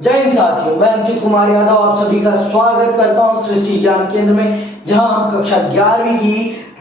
जय हिंद साथियों, मैं अंकित कुमार यादव आप सभी का स्वागत करता हूं सृष्टि ज्ञान केंद्र में, जहां हम कक्षा 11वीं की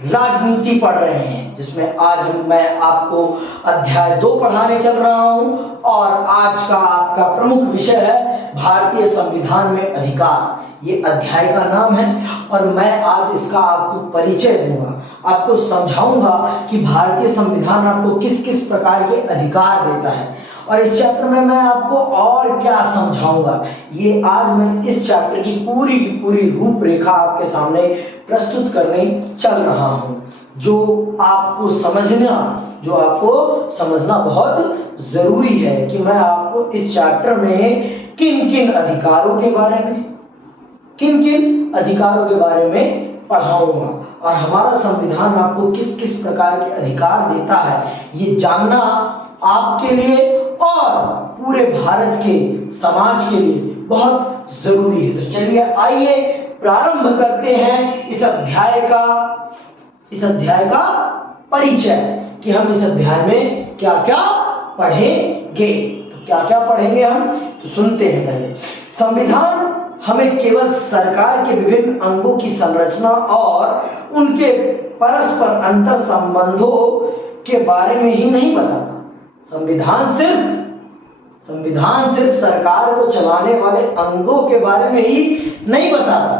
राजनीति पढ़ रहे हैं, जिसमें आज मैं आपको अध्याय 2 पढ़ाने चल रहा हूं। और आज का आपका प्रमुख विषय है भारतीय संविधान में अधिकार। ये अध्याय का नाम है और मैं आज इसका आपको परिचय दूंगा, आपको समझाऊंगा कि भारतीय संविधान आपको किस किस प्रकार के अधिकार देता है। और इस चैप्टर में मैं आपको और क्या समझाऊंगा, ये आज मैं इस चैप्टर की पूरी रूपरेखा आपके सामने प्रस्तुत करने चल रहा हूं, जो आपको समझना बहुत जरूरी है कि मैं आपको इस चैप्टर में किन किन अधिकारों के बारे में पढ़ाऊंगा और हमारा संविधान आपको किस किस प्रकार के अधिकार देता है, ये जानना आपके लिए और पूरे भारत के समाज के लिए बहुत जरूरी है। तो चलिए आइए प्रारंभ करते हैं इस अध्याय का परिचय कि हम इस अध्याय में क्या क्या पढ़ेंगे। तो क्या क्या पढ़ेंगे हम, तो सुनते हैं पहले। संविधान हमें केवल सरकार के विभिन्न अंगों की संरचना और उनके परस्पर अंतर संबंधों के बारे में ही नहीं बताता। संविधान सिर्फ सरकार को चलाने वाले अंगों के बारे में ही नहीं बताता।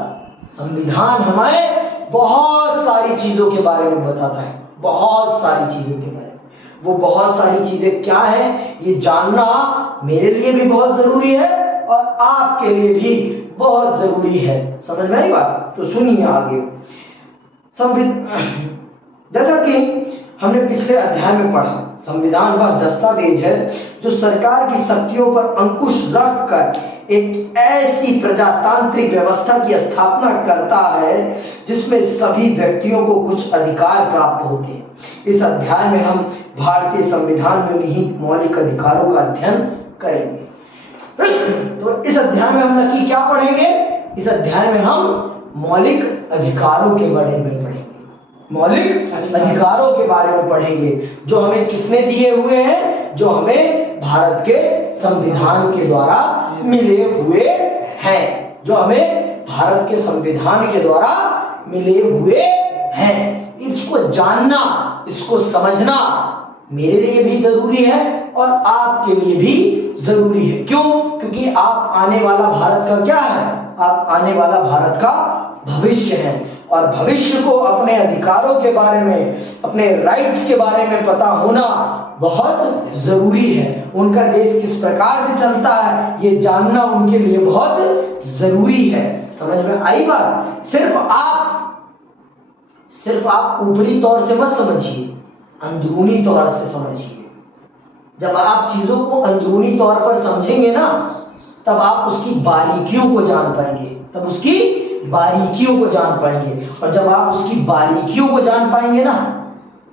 संविधान हमें बहुत सारी चीजों के बारे में बताता है, बहुत सारी चीजों के बारे में। वो बहुत सारी चीजें क्या है, ये जानना मेरे लिए भी बहुत जरूरी है और आपके लिए भी बहुत जरूरी है। समझ में आई बात? तो सुनिए आगे। जैसा कि हमने पिछले अध्याय में पढ़ा, संविधान वह दस्तावेज है जो सरकार की शक्तियों पर अंकुश रखकर एक ऐसी प्रजातांत्रिक व्यवस्था की स्थापना करता है जिसमें सभी व्यक्तियों को कुछ अधिकार प्राप्त होते हैं। इस अध्याय में हम भारतीय संविधान में निहित मौलिक अधिकारों का अध्ययन करेंगे। तो इस अध्याय में हम नक्की क्या पढ़ेंगे? इस अध्याय में हम मौलिक अधिकारों के बारे में पढ़ेंगे, मौलिक अधिकारों के बारे में पढ़ेंगे जो हमें किसने दिए हुए हैं, जो हमें भारत के संविधान के द्वारा मिले हुए हैं, जो हमें भारत के संविधान के द्वारा मिले हुए हैं। इसको जानना, इसको समझना मेरे लिए भी जरूरी है और आपके लिए भी जरूरी है। क्यों? क्योंकि आप आने वाला भारत का क्या है? आप आने वाला भारत का भविष्य है और भविष्य को अपने अधिकारों के बारे में, अपने राइट्स के बारे में पता होना बहुत जरूरी है। उनका देश किस प्रकार से चलता है ये जानना उनके लिए बहुत जरूरी है। समझ में आई बात? सिर्फ आप ऊपरी तौर से मत समझिए, अंदरूनी तौर से समझिए। जब आप चीजों को अंदरूनी तौर पर समझेंगे ना, तब आप उसकी बारीकियों को जान पाएंगे, और जब आप उसकी बारीकियों को जान पाएंगे ना,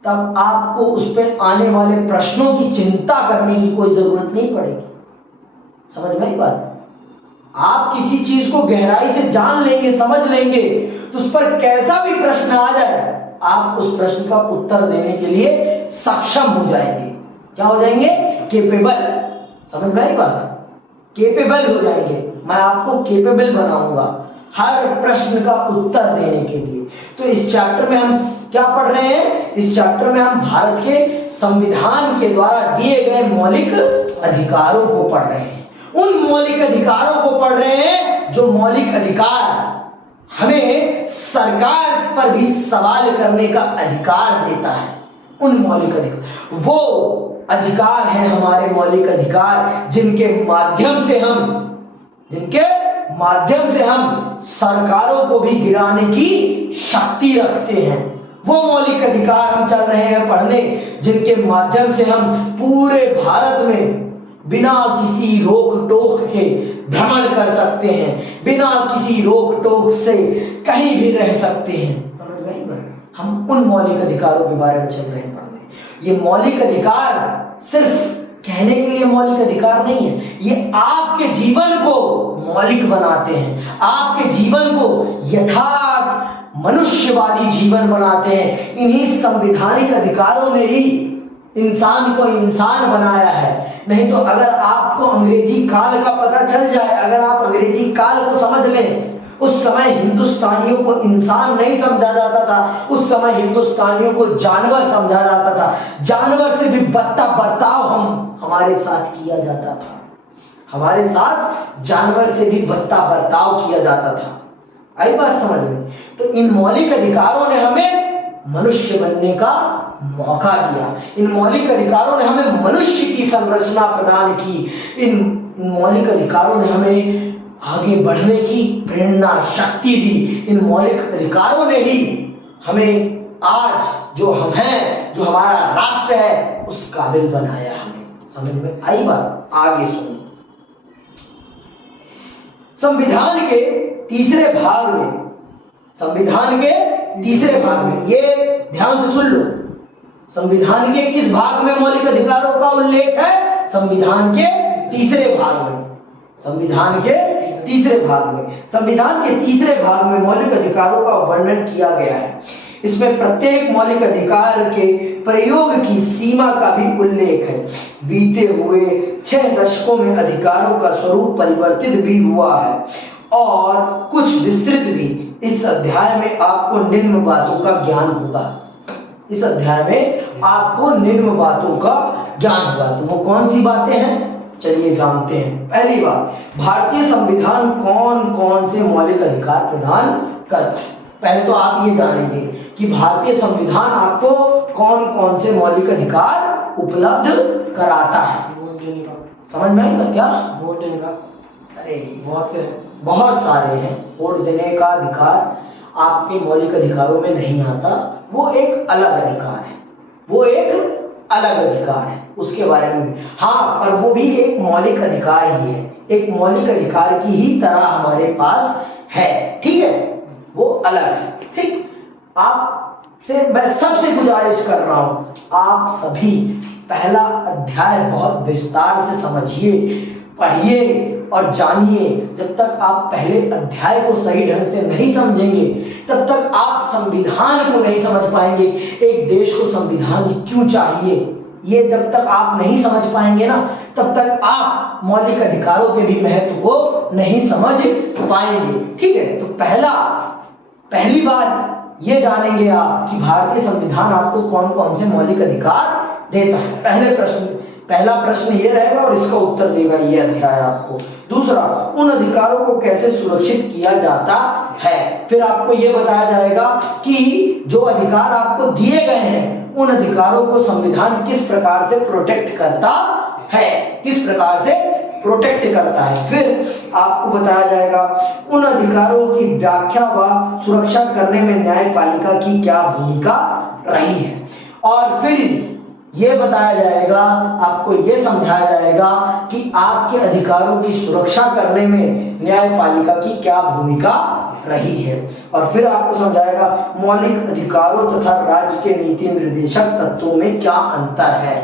तब आपको उस पर आने वाले प्रश्नों की चिंता करने की कोई जरूरत नहीं पड़ेगी। समझ में आई बात? आप किसी चीज को गहराई से जान लेंगे, समझ लेंगे, तो उस पर कैसा भी प्रश्न आ जाए, आप उस प्रश्न का उत्तर देने के लिए सक्षम हो जाएंगे। क्या हो जाएंगे? केपेबल। समझ में आई बात? केपेबल हो जाएंगे। मैं आपको केपेबल बनाऊंगा हर प्रश्न का उत्तर देने के लिए। तो इस चैप्टर में हम क्या पढ़ रहे हैं? इस चैप्टर में हम भारत के संविधान के द्वारा दिए गए मौलिक अधिकारों को पढ़ रहे हैं। उन मौलिक अधिकारों को पढ़ रहे हैं जो मौलिक अधिकार हमें सरकार पर भी सवाल करने का अधिकार देता है। उन मौलिक अधिकार, वो अधिकार है हमारे मौलिक अधिकार जिनके माध्यम से हम सरकारों को भी गिराने की शक्ति रखते हैं। वो मौलिक अधिकार हम चल रहे हैं पढ़ने, जिनके माध्यम से हम पूरे भारत में बिना किसी रोक टोक के भ्रमण कर सकते हैं, बिना किसी रोक टोक से कहीं भी रह सकते हैं। समझ में आई बात? हम उन मौलिक अधिकारों के बारे में चल रहे हैं पढ़ने। ये मौलिक अधिकार सिर्फ कहने के लिए मौलिक अधिकार नहीं है, ये आपके जीवन को मौलिक बनाते हैं, आपके जीवन को यथार्थ मनुष्यवादी जीवन बनाते हैं। इन्हीं संवैधानिक अधिकारों ने ही इंसान को इंसान बनाया है। नहीं तो अगर आपको अंग्रेजी काल का पता चल जाए, अगर आप अंग्रेजी काल को समझ लें, उस समय हिंदुस्तानियों को इंसान नहीं समझा जाता था, उस समय हिंदुस्तानियों को जानवर समझा जाता था। जानवर से भी बदतर बर्ताव हमारे साथ किया जाता था, हमारे साथ जानवर से भी बदतर बर्ताव किया जाता था। आई बात समझ में? तो इन मौलिक अधिकारों ने हमें मनुष्य बनने का मौका दिया, इन मौलिक अधिकारों ने हमें मनुष्य की संरचना प्रदान की, इन मौलिक अधिकारों ने हमें आगे बढ़ने की प्रेरणा शक्ति दी। इन मौलिक अधिकारों ने ही हमें आज जो हम हैं, जो हमारा राष्ट्र है, उस काबिल बनाया हमें। समझ में आई बात? आगे सुनो। संविधान के तीसरे भाग में, संविधान के तीसरे भाग में, ये ध्यान से सुन लो, संविधान के किस भाग में मौलिक अधिकारों का उल्लेख है? संविधान के तीसरे भाग में, संविधान के तीसरे भाग में, संविधान के तीसरे भाग में मौलिक अधिकारों का वर्णन किया गया है। इसमें प्रत्येक मौलिक अधिकार के प्रयोग की सीमा का भी उल्लेख है। बीते हुए 6 दशकों में अधिकारों का स्वरूप परिवर्तित भी हुआ है और कुछ विस्तृत भी। इस अध्याय में आपको निम्न बातों का ज्ञान होगा, इस अध्याय में आपको निम्न बातों का ज्ञान होगा। तो वो कौन सी बातें हैं, चलिए जानते हैं। पहली बात, भारतीय संविधान कौन कौन से मौलिक अधिकार प्रदान करता है। पहले तो आप ये जानेंगे कि भारतीय संविधान आपको कौन कौन से मौलिक अधिकार उपलब्ध कराता है। वोट देने का, समझ में आएगा क्या? वोट देने का, अरे बहुत सारे हैं। वोट देने का अधिकार आपके मौलिक अधिकारों में नहीं आता, वो एक अलग अधिकार है, वो एक अलग अधिकार है, उसके बारे में भी। हाँ, पर वो भी एक मौलिक अधिकार ही है, एक मौलिक अधिकार की ही तरह हमारे पास है, ठीक है, वो अलग है। ठीक, आपसे मैं सबसे गुजारिश कर रहा हूं, आप सभी पहला अध्याय बहुत विस्तार से समझिए, पढ़िए और जानिए। जब तक आप पहले अध्याय को सही ढंग से नहीं समझेंगे, तब तक आप संविधान को नहीं समझ पाएंगे। एक देश को संविधान क्यों चाहिए, ये जब तक आप नहीं समझ पाएंगे ना, तब तक आप मौलिक अधिकारों के भी महत्व को नहीं समझ पाएंगे। ठीक है, तो पहली बात ये जानेंगे आप कि भारतीय संविधान आपको कौन कौन से मौलिक अधिकार देता है। पहला प्रश्न ये रहेगा और इसका उत्तर देगा ये अध्याय आपको। दूसरा, उन अधिकारों को कैसे सुरक्षित किया जाता है। फिर आपको ये बताया जाएगा कि जो अधिकार आपको दिए गए हैं, उन अधिकारों को संविधान किस प्रकार से प्रोटेक्ट करता है, किस प्रकार से प्रोटेक्ट करता है। फिर आपको बताया जाएगा उन अधिकारों की व्याख्या व सुरक्षा करने में न्यायपालिका की क्या भूमिका रही है। और फिर ये बताया जाएगा, आपको ये समझाया जाएगा कि आपके अधिकारों की सुरक्षा करने में न्यायपालिका की क्या भूमिका रही है। और फिर आपको समझाएगा मौलिक अधिकारों तथा राज्य के नीति निर्देशक तत्वों में क्या अंतर है।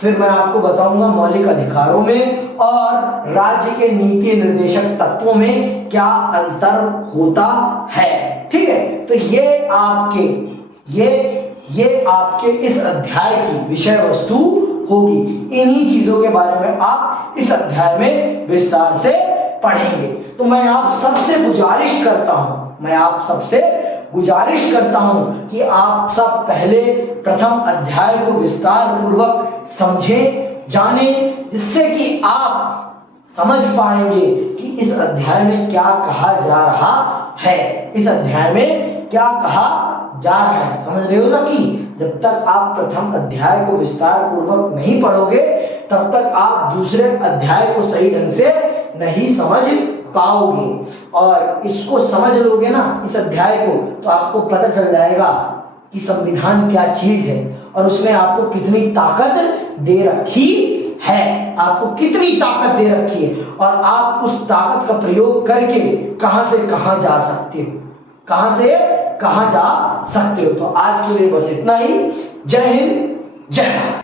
फिर मैं आपको बताऊंगा मौलिक अधिकारों में और राज्य के नीति निर्देशक तत्वों में क्या अंतर होता है। ठीक है, तो ये आपके इस अध्याय की विषय वस्तु होगी। इन्हीं चीजों के बारे में आप इस अध्याय में विस्तार से पढ़ेंगे। तो मैं आप सबसे गुजारिश करता हूं कि आप सब पहले प्रथम अध्याय को विस्तार पूर्वक समझें, जानें, जिससे कि आप समझ पाएंगे कि इस अध्याय में क्या कहा जा रहा है, इस अध्याय में क्या कहा जा रहा है। समझ रहे हो ना कि जब तक आप प्रथम अध्याय को विस्तार पूर्वक नहीं पढ़ोगे, तब तक आप दूसरे अध्याय को सही ढंग से नहीं समझ पाओगे। और इसको समझ लोगे ना, इस अध्याय को, तो आपको पता चल जाएगा कि संविधान क्या चीज है और उसमें आपको कितनी ताकत दे रखी है, आपको कितनी ताकत दे रखी है और आप उस ताकत का प्रयोग करके कहां से कहां जा सकते हो, कहां से कहां जा सकते हो। तो आज के लिए बस इतना ही। जय हिंद, जय भारत।